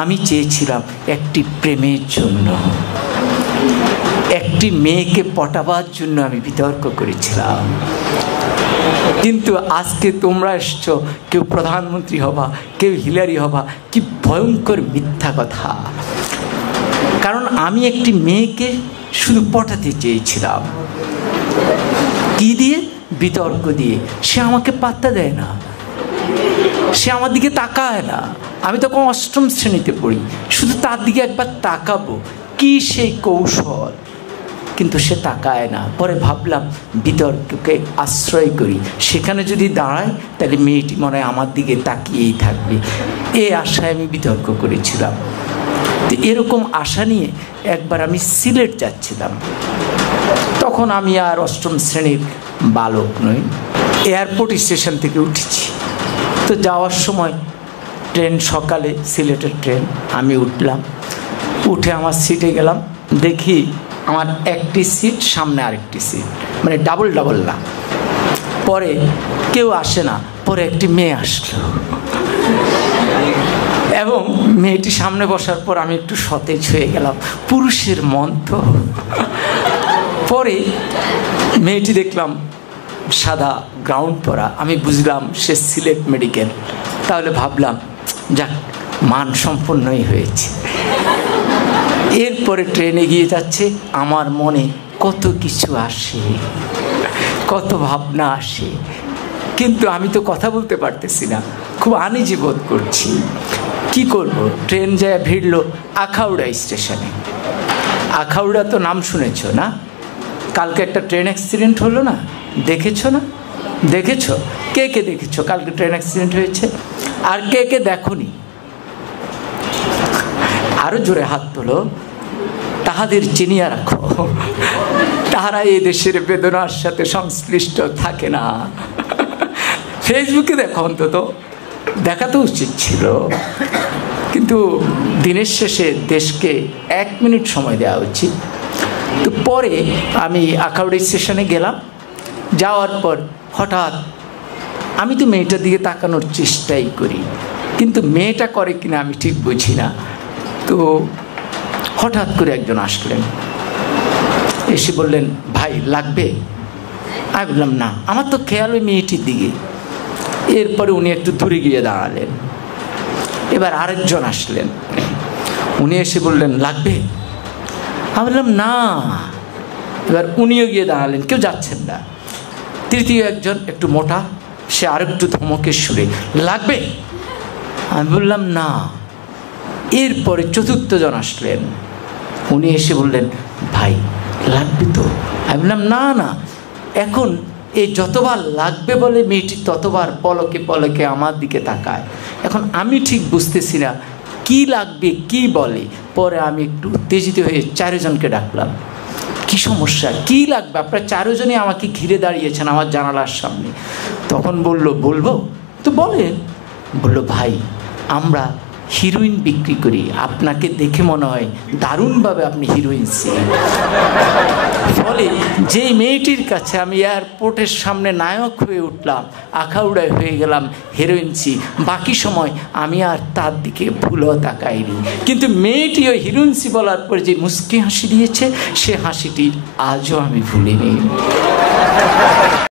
আমি চেয়েছিলাম একটি প্রেমের জন্য, একটি মেয়েকে পটাবার জন্য আমি বিতর্ক করেছিলাম। কিন্তু আজকে তোমরা এসছো, কেউ প্রধানমন্ত্রী হবা, কেউ হিলারি হবা। কি ভয়ঙ্কর মিথ্যা কথা! কারণ আমি একটি মেয়েকে শুধু পটাতে চেয়েছিলাম। কি দিয়ে? বিতর্ক দিয়ে। সে আমাকে পাত্তা দেয় না, সে আমার দিকে তাকায় না। আমি তখন অষ্টম শ্রেণীতে পড়ি, শুধু তার দিকে একবার তাকাবো, কি সেই কৌশল, কিন্তু সে তাকায় না। পরে ভাবলাম বিতর্ককে আশ্রয় করি, সেখানে যদি দাঁড়ায় তাহলে মেয়েটি মনে হয় আমার দিকে তাকিয়েই থাকবে। এই আশায় আমি বিতর্ক করেছিলাম। তো এরকম আশা নিয়ে একবার আমি সিলেট যাচ্ছিলাম। তখন আমি আর অষ্টম শ্রেণীর বালক নই, এয়ারপোর্ট স্টেশন থেকে উঠেছি। তো যাওয়ার সময় ট্রেন, সকালে সিলেটের ট্রেন, আমি উঠলাম। উঠে আমার সিটে গেলাম, দেখি আমার একটি সিট, সামনে আরেকটি সিট, মানে ডাবল ডাবল না। পরে কেউ আসে না, পরে একটি মেয়ে আসলো এবং মেয়েটি সামনে বসার পর আমি একটু সতেজ হয়ে গেলাম। পুরুষের মন তো। পরে মেয়েটি দেখলাম সাদা গ্রাউন্ড পরা, আমি বুঝলাম সে সিলেট মেডিকেল। তাহলে ভাবলাম যাক, মান সম্পন্নই হয়েছে। এরপরে ট্রেন এগিয়ে যাচ্ছে, আমার মনে কত কিছু আসে, কত ভাবনা আসে, কিন্তু আমি তো কথা বলতে পারতেছি না, খুব আনইজি বোধ করছি। কি করব? ট্রেন যায় ভিড়ল আখাউড়া স্টেশনে। আখাউড়া তো নাম শুনেছ না? কালকে একটা ট্রেন অ্যাক্সিডেন্ট হলো না, দেখেছো না? দেখেছো? কে কে দেখেছো কালকে ট্রেন অ্যাক্সিডেন্ট হয়েছে? আর কে কে দেখোনি? আরো জোরে হাত তোলো। তাহাদের চিনিয়া রাখো, তাহারা এই দেশের বেদনার সাথে সংশ্লিষ্ট থাকে না। ফেসবুকে দেখো, অন্তত দেখা তো উচিত ছিল, কিন্তু দিনের শেষে দেশকে 1 মিনিট সময় দেওয়া উচিত। তো পরে আমি আখাউড়া স্টেশনে গেলাম। যাওয়ার পর হঠাৎ আমি তো মেয়েটার দিকে তাকানোর চেষ্টাই করি, কিন্তু মেয়েটা করে কিনা আমি ঠিক বুঝি না। তো হঠাৎ করে একজন আসলেন, এসে বললেন, ভাই লাগবে? আমি বললাম না, আমার তো খেয়াল ওই মেয়েটির দিকে। এরপরে উনি একটু দূরে গিয়ে দাঁড়ালেন। এবার আরেকজন আসলেন, উনি এসে বললেন লাগবে? আমি বললাম না। এবার উনিও গিয়ে দাঁড়ালেন, কেউ যাচ্ছেন না। তৃতীয় একজন একটু মোটা, সে আরেকটু ধমকের সুরে, লাগবে? আমি বললাম না। এরপরে চতুর্থ জন আসলেন, উনি এসে বললেন, ভাই লাগবে তো? আমি বললাম না না। এখন এই যতবার লাগবে বলে মেয়েটি ততবার পলকে পলকে আমার দিকে তাকায়। এখন আমি ঠিক বুঝতেছি না কি লাগবে, কি বলে। পরে আমি একটু উত্তেজিত হয়ে 4 জনকে ডাকলাম, কি সমস্যা, কি লাগবে? আপনারা 4 জনই আমাকে ঘিরে দাঁড়িয়েছেন আমার জানালার সামনে। তখন বলবো তো বলেন। বললো, ভাই আমরা হিরোইন বিক্রি করি, আপনাকে দেখে মনে হয় দারুণভাবে আপনি হিরোইন ছিলেন। ফলে যেই মেয়েটির কাছে আমি এয়ারপোর্টের সামনে নায়ক হয়ে উঠলাম, আখাউড়ায় হয়ে গেলাম হিরোইনসি, বাকি সময় আমি আর তার দিকে ভুলও তাকাইনি। কিন্তু মেয়েটি ওই হিরোইনসি বলার পর যে মুচকি হাসি দিয়েছে, সে হাসিটি আজও আমি ভুলিনি।